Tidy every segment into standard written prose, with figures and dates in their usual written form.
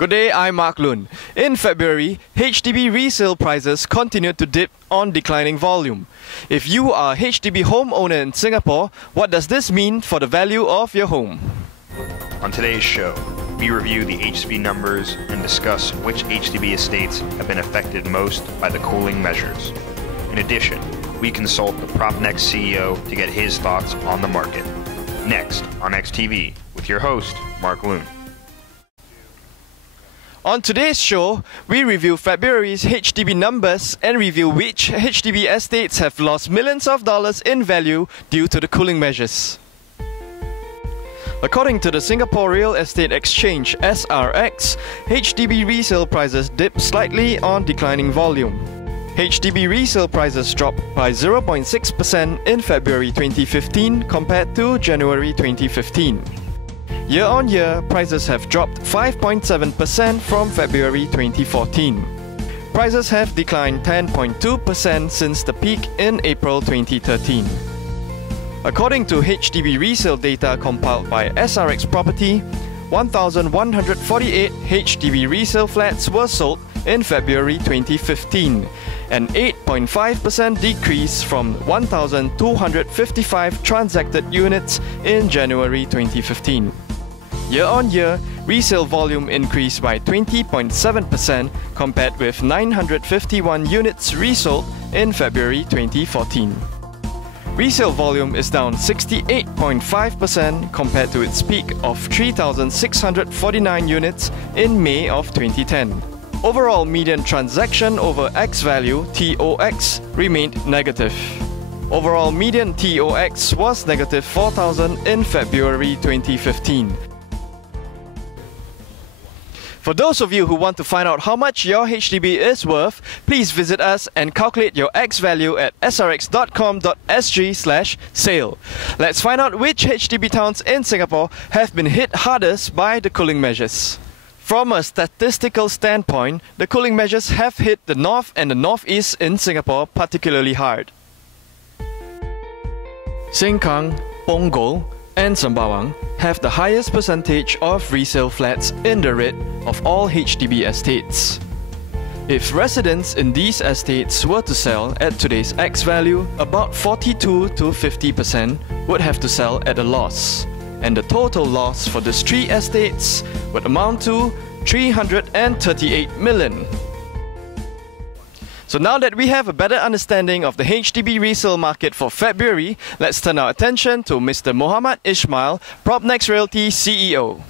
Good day, I'm Mark Lun. In February, HDB resale prices continued to dip on declining volume. If you are a HDB homeowner in Singapore, what does this mean for the value of your home? On today's show, we review the HDB numbers and discuss which HDB estates have been affected most by the cooling measures. In addition, we consult the PropNex CEO to get his thoughts on the market. Next on XTV with your host, Mark Lun. On today's show, we review February's HDB numbers and review which HDB estates have lost millions of dollars in value due to the cooling measures. According to the Singapore Real Estate Exchange (SRX), HDB resale prices dipped slightly on declining volume. HDB resale prices dropped by 0.6% in February 2015 compared to January 2015. Year-on-year, prices have dropped 5.7% from February 2014. Prices have declined 10.2% since the peak in April 2013. According to HDB resale data compiled by SRX Property, 1,148 HDB resale flats were sold in February 2015, an 8.5% decrease from 1,255 transacted units in January 2015. Year-on-year, resale volume increased by 20.7% compared with 951 units resold in February 2014. Resale volume is down 68.5% compared to its peak of 3,649 units in May of 2010. Overall median transaction over X value (TOX) remained negative. Overall median TOX was negative 4,000 in February 2015. For those of you who want to find out how much your HDB is worth, please visit us and calculate your X value at srx.com.sg/sale. Let's find out which HDB towns in Singapore have been hit hardest by the cooling measures. From a statistical standpoint, the cooling measures have hit the north and the northeast in Singapore particularly hard. Sengkang, Punggol, and Sembawang have the highest percentage of resale flats in the red of all HDB estates. If residents in these estates were to sell at today's X value, about 42 to 50% would have to sell at a loss, and the total loss for these three estates would amount to 338 million. So now that we have a better understanding of the HDB resale market for February, let's turn our attention to Mr. Muhammad Ismail, PropNex Realty CEO.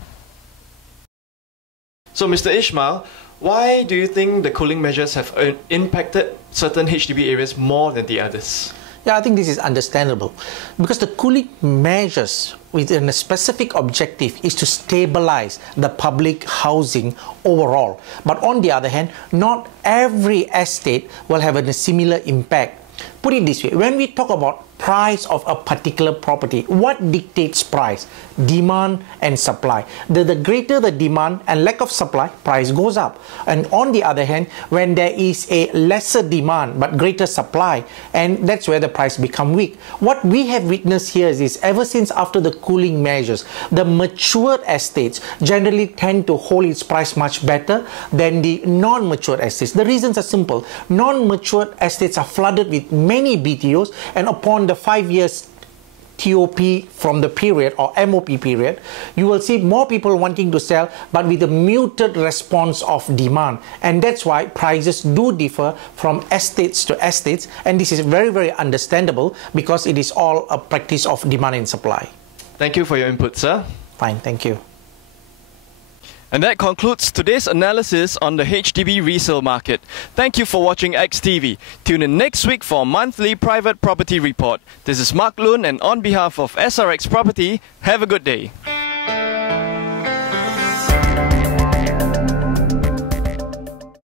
So Mr. Ismail, why do you think the cooling measures have impacted certain HDB areas more than the others? Yeah, I think this is understandable because the cooling measures within a specific objective is to stabilize the public housing overall. But on the other hand, not every estate will have a similar impact. Put it this way, when we talk about price of a particular property, what dictates price? Demand and supply. The greater the demand and lack of supply, price goes up. And on the other hand, when there is a lesser demand but greater supply, and that's where the price become weak. What we have witnessed here is ever since after the cooling measures, the matured estates generally tend to hold its price much better than the non-matured estates. The reasons are simple. Non-matured estates are flooded with many BTOs, and upon the 5 years TOP from the period or MOP period, you will see more people wanting to sell but with a muted response of demand, and that's why prices do differ from estates to estates, and this is very, very understandable because it is all a practice of demand and supply. Thank you for your input, sir. Fine, thank you. And that concludes today's analysis on the HDB resale market. Thank you for watching XTV. Tune in next week for a monthly private property report. This is Mark Lun, and on behalf of SRX Property, have a good day.